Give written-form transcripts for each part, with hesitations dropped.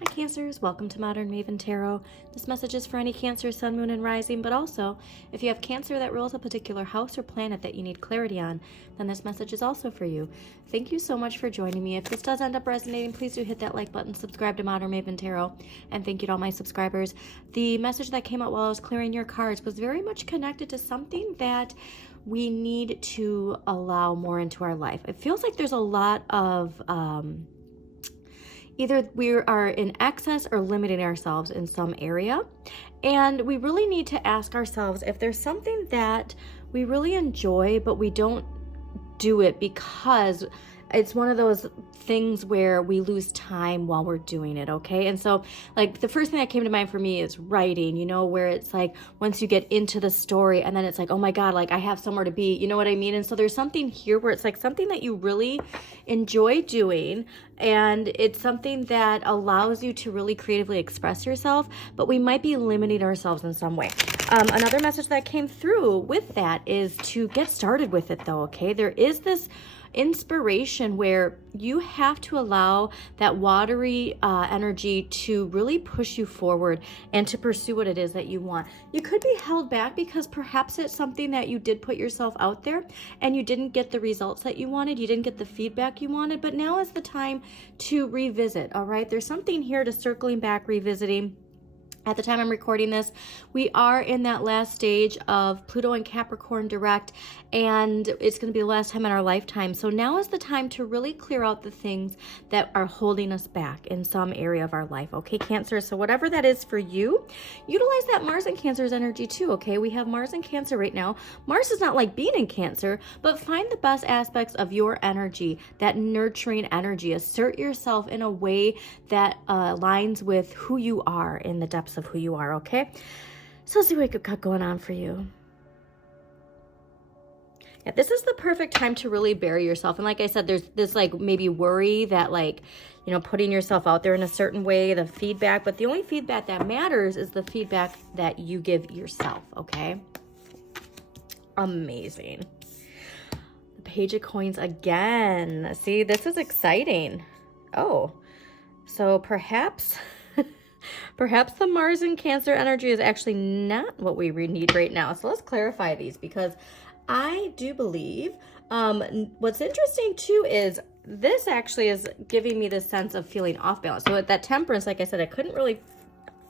Hi Cancers, welcome to Modern Maven Tarot. This message is for any Cancer, Sun, Moon, and Rising, but also if you have Cancer that rules a particular house or planet that you need clarity on, then this message is also for you. Thank you so much for joining me. If this does end up resonating, please do hit that like button, subscribe to Modern Maven Tarot, and thank you to all my subscribers. The message that came out while I was clearing your cards was very much connected to something that we need to allow more into our life. It feels like there's a lot of either we are in excess or limiting ourselves in some area. And we really need to ask ourselves if there's something that we really enjoy, but we don't do it because it's one of those things where we lose time while we're doing it, okay? And so, like, the first thing that came to mind for me is writing, you know, where it's like once you get into the story and then it's like, oh my God, like I have somewhere to be, you know what I mean? And so there's something here where it's like something that you really enjoy doing, and it's something that allows you to really creatively express yourself, but we might be limiting ourselves in some way. Another message that came through with that is to get started with it though, okay? There is this inspiration where you have to allow that watery energy to really push you forward and to pursue what it is that you want. You could be held back because perhaps it's something that you did put yourself out there and you didn't get the results that you wanted, you didn't get the feedback you wanted, but now is the time to revisit, all right? There's something here to circling back, revisiting. At the time I'm recording this, we are in that last stage of Pluto and Capricorn direct, and it's going to be the last time in our lifetime. So now is the time to really clear out the things that are holding us back in some area of our life. Okay, Cancer. So whatever that is for you, utilize that Mars and Cancer's energy too. Okay, we have Mars and Cancer right now. Mars is not like being in Cancer, but find the best aspects of your energy, that nurturing energy. Assert yourself in a way that aligns with who you are in the depths of who you are, okay? So let's see what we could got going on for you. Yeah, this is the perfect time to really bury yourself. And like I said, there's this like maybe worry that like, you know, putting yourself out there in a certain way, the feedback, but the only feedback that matters is the feedback that you give yourself, okay? Amazing. The Page of Coins again. See, this is exciting. Oh, so perhaps the Mars and Cancer energy is actually not what we need right now. So let's clarify these, because I do believe what's interesting too is this actually is giving me the sense of feeling off balance. So at that Temperance, like I said, I couldn't really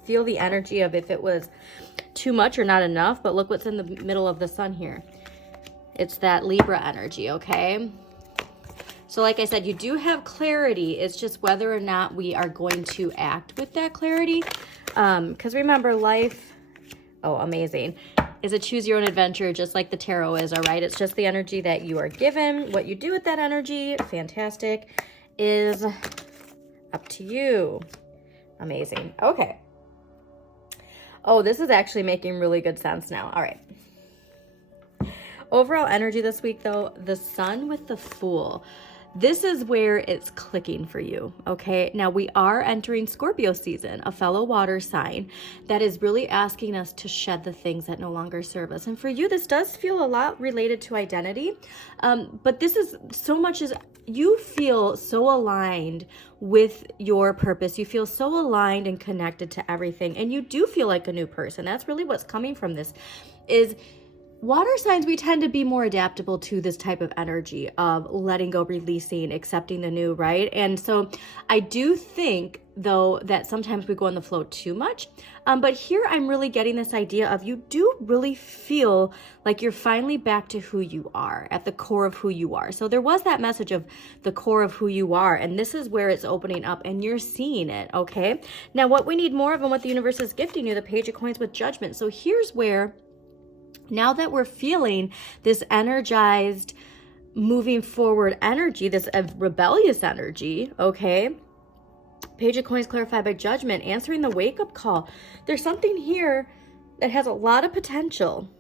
feel the energy of if it was too much or not enough, but look what's in the middle of the Sun here. It's that Libra energy, okay? So like I said, you do have clarity. It's just whether or not we are going to act with that clarity. Because remember, life, oh, amazing, is a choose your own adventure, just like the tarot is, all right? It's just the energy that you are given. What you do with that energy, fantastic, is up to you. Amazing. Okay. Oh, this is actually making really good sense now. All right. Overall energy this week, though, the Sun with the Fool. This is where it's clicking for you, okay? Now, we are entering Scorpio season, a fellow water sign that is really asking us to shed the things that no longer serve us. And for you, this does feel a lot related to identity, but this is so much as you feel so aligned with your purpose. You feel so aligned and connected to everything, and you do feel like a new person. That's really what's coming from this is water signs, we tend to be more adaptable to this type of energy of letting go, releasing, accepting the new, right? And so I do think, though, that sometimes we go on the flow too much. But here I'm really getting this idea of you do really feel like you're finally back to who you are, at the core of who you are. So there was that message of the core of who you are, and this is where it's opening up and you're seeing it, okay? Now, what we need more of and what the universe is gifting you, the Page of Coins with Judgment. So here's where, now that we're feeling this energized, moving forward energy, this rebellious energy, okay? Page of Coins clarified by Judgment, answering the wake-up call. There's something here that has a lot of potential,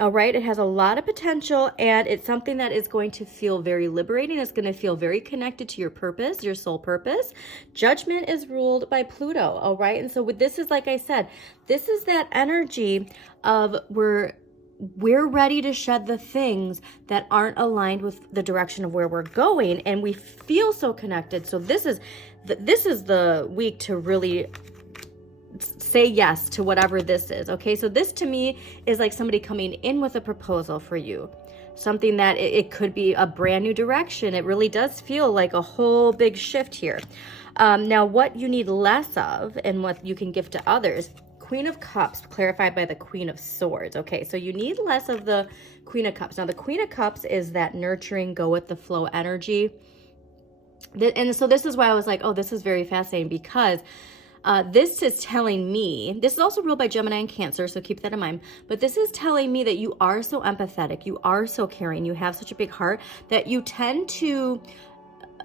all right? It has a lot of potential, and it's something that is going to feel very liberating. It's going to feel very connected to your purpose, your soul purpose. Judgment is ruled by Pluto, all right? And so with this is, like I said, this is that energy of we're we're ready to shed the things that aren't aligned with the direction of where we're going, and we feel so connected. So this is the week to really say yes to whatever this is, okay? So this to me is like somebody coming in with a proposal for you. Something that it could be a brand new direction. It really does feel like a whole big shift here. Now, what you need less of and what you can give to others, Queen of Cups clarified by the Queen of Swords. Okay, so you need less of the Queen of Cups. Now, the Queen of Cups is that nurturing, go with the flow energy. And so this is why I was like, oh, this is very fascinating, because this is telling me, this is also ruled by Gemini and Cancer, so keep that in mind, but this is telling me that you are so empathetic, you are so caring, you have such a big heart that you tend to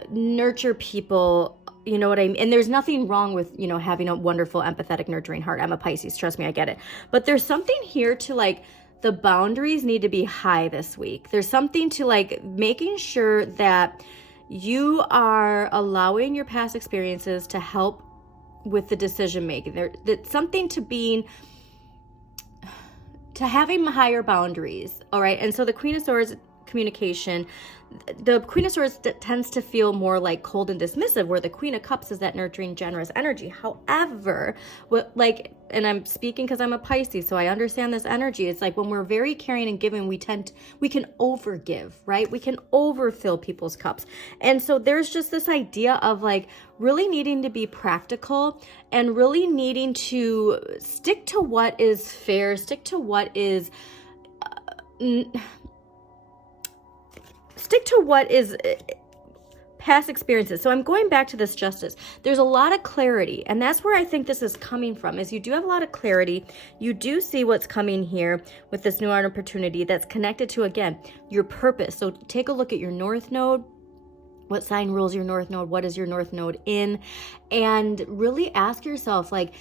nurture people, you know what I mean? And there's nothing wrong with, you know, having a wonderful, empathetic, nurturing heart. I'm a Pisces, trust me, I get it. But there's something here to like, the boundaries need to be high this week. There's something to like making sure that you are allowing your past experiences to help with the decision making. There's something to having higher boundaries. All right. And so the Queen of Swords, communication, the Queen of Swords tends to feel more like cold and dismissive, where the Queen of Cups is that nurturing, generous energy. However, and I'm speaking because I'm a Pisces, so I understand this energy. It's like when we're very caring and giving, we can overgive, right? We can overfill people's cups. And so there's just this idea of like really needing to be practical and really needing to stick to what is fair, stick to what is past experiences. So I'm going back to this Justice. There's a lot of clarity, and that's where I think this is coming from, is you do have a lot of clarity. You do see what's coming here with this new opportunity that's connected to, again, your purpose. So take a look at your North Node. What sign rules your North Node? What is your North Node in? And really ask yourself, like,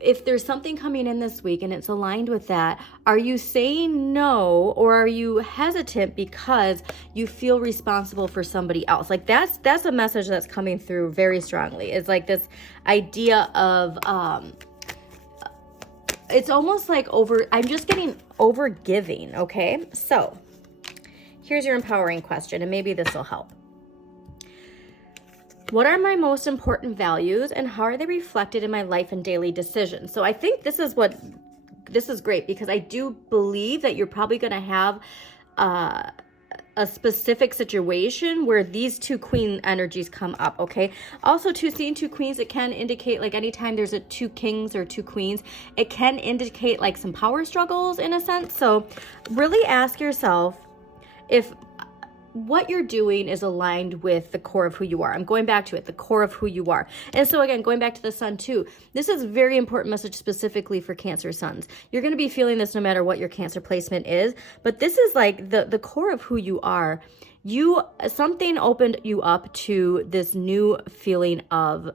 if there's something coming in this week and it's aligned with that, are you saying no, or are you hesitant because you feel responsible for somebody else? Like that's a message that's coming through very strongly. It's like this idea of it's almost like I'm just getting over giving. Okay, so here's your empowering question, and maybe this will help. What are my most important values, and how are they reflected in my life and daily decisions? So I think this is great, because I do believe that you're probably going to have a specific situation where these two queen energies come up, okay? Also, seeing two queens, it can indicate, like, anytime there's two kings or two queens, it can indicate like some power struggles in a sense. So really ask yourself if what you're doing is aligned with the core of who you are. I'm going back to it, the core of who you are. And so again, going back to the sun too, this is a very important message specifically for Cancer suns. You're going to be feeling this no matter what your Cancer placement is, but this is like the core of who you are. Something opened you up to this new feeling of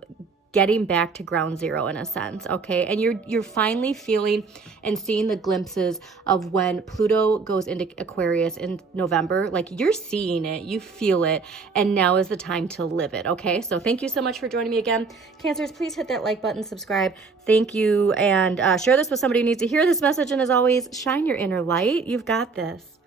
getting back to ground zero in a sense, okay? And you're finally feeling and seeing the glimpses of when Pluto goes into Aquarius in November. Like, you're seeing it, you feel it, and now is the time to live it, okay? So thank you so much for joining me again. Cancers, please hit that like button, subscribe. Thank you, and share this with somebody who needs to hear this message. And as always, shine your inner light. You've got this.